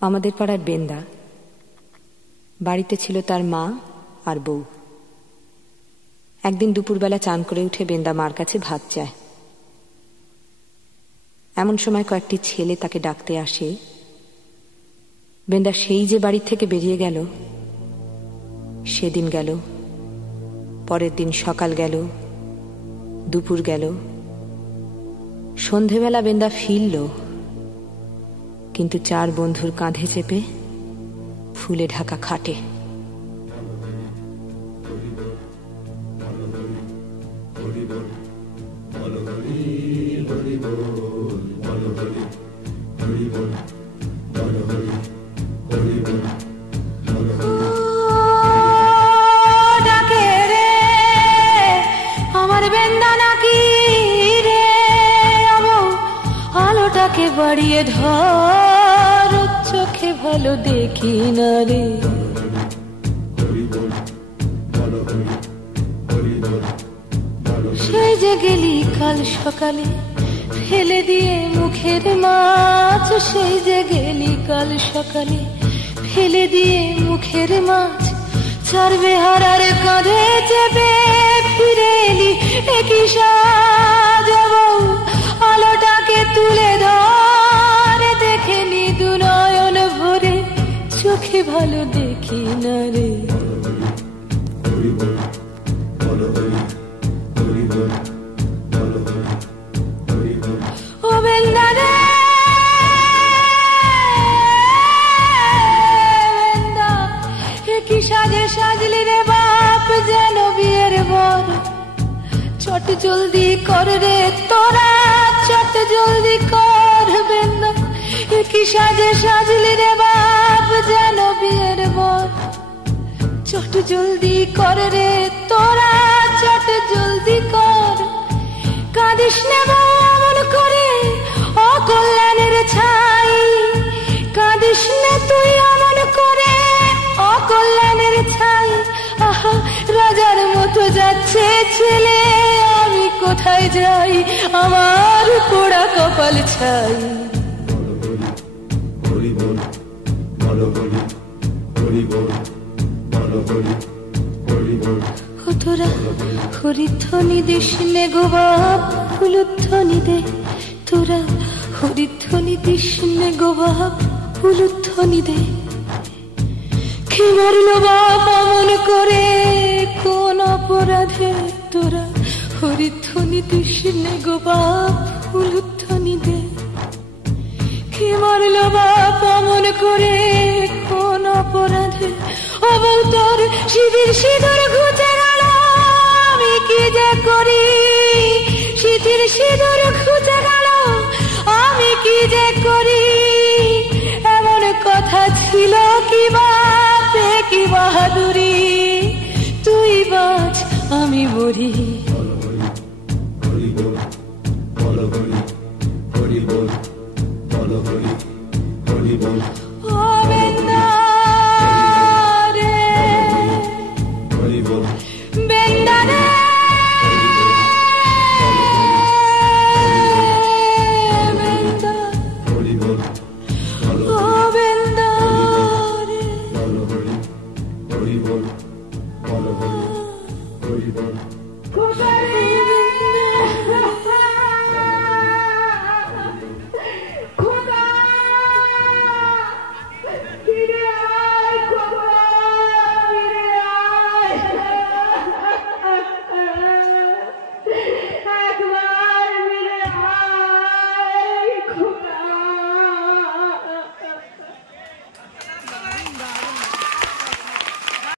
আমাদের পাড়ার বেন্দা, বাড়িতে ছিল তার মা আর বউ। একদিন দুপুরবেলা চান করে উঠে বেন্দা মার কাছে ভাত চায়। এমন সময় কয়েকটি ছেলে তাকে ডাকতে আসে। বেন্দা সেই যে বাড়ি থেকে বেরিয়ে গেল, সেদিন গেল, পরের দিন সকাল গেল, দুপুর গেল, সন্ধেবেলা বেন্দা ফিরল, কিন্তু চার বন্ধুর কাঁধে চেপে ফুলে ঢাকা খাটে। আমার বেন্দা নাকি রে, আলোটাকে বাড়িয়ে ধর, চোখে ভালো দেখি না রে। সেই যে গেলি কাল সকালে ফেলে দিয়ে মুখের মাছ, সেই যে গেলি কাল সকালে ফেলে দিয়ে মুখের মাছ, চার বেহারার কাঁধে চেপে ফিরে এলি একই সাজাবো, আলোটাকে তুলে ধর, দেখে নি দু নয়ন ভরে, চোখে ভালো দেখি না রে। ও বেন্দা রে, বেন্দা কি সাজে সাজলি রে বাপ, যেন বিয়ের বর। চট জলদি কর রে তোরা, চট জলদি কর বেন্দা, কি সাজে সাজলি রে বাপ, যেন বিয়ের বর। চট জলদি কর রে তোরা, চট জলদি কর। কাঁদিস না এমন করে অকল্যাণের ছাই, কাঁদিস না তুই এমন করে অকল্যাণের ছাই। আহা রাজার মতো যাচ্ছে ছেলে, আমি কোথায় যাই, আমার পোড়া কপাল ছাই। তোরা হরিধ্বনি দিস নে গো বাপ, উলুধ্বনি দে। তোরা হরিধ্বনি দিস নে গো বাপ, উলুধ্বনি দে। কে মারলো বাপ অমন করে, কোন অপরাধে? তোরা হরিধ্বনি দিস নে গো বাপ, উলুধ্বনি দে। কে মারলো বাপ অমন করে, কোন অপরাধে? ও বউ তোর সিঁথির সিঁদুর ঘুচে গেল, আমি কি যে করি। সিঁথির সিঁদুর ঘুচে গেল, আমি কি যে করি। এমন কথা ছিল কি বাপে, কি বাহাদুরি। তুই বাঁচ আমি মরি। হরি বল, হরি বল, হরি বল, হরি বল।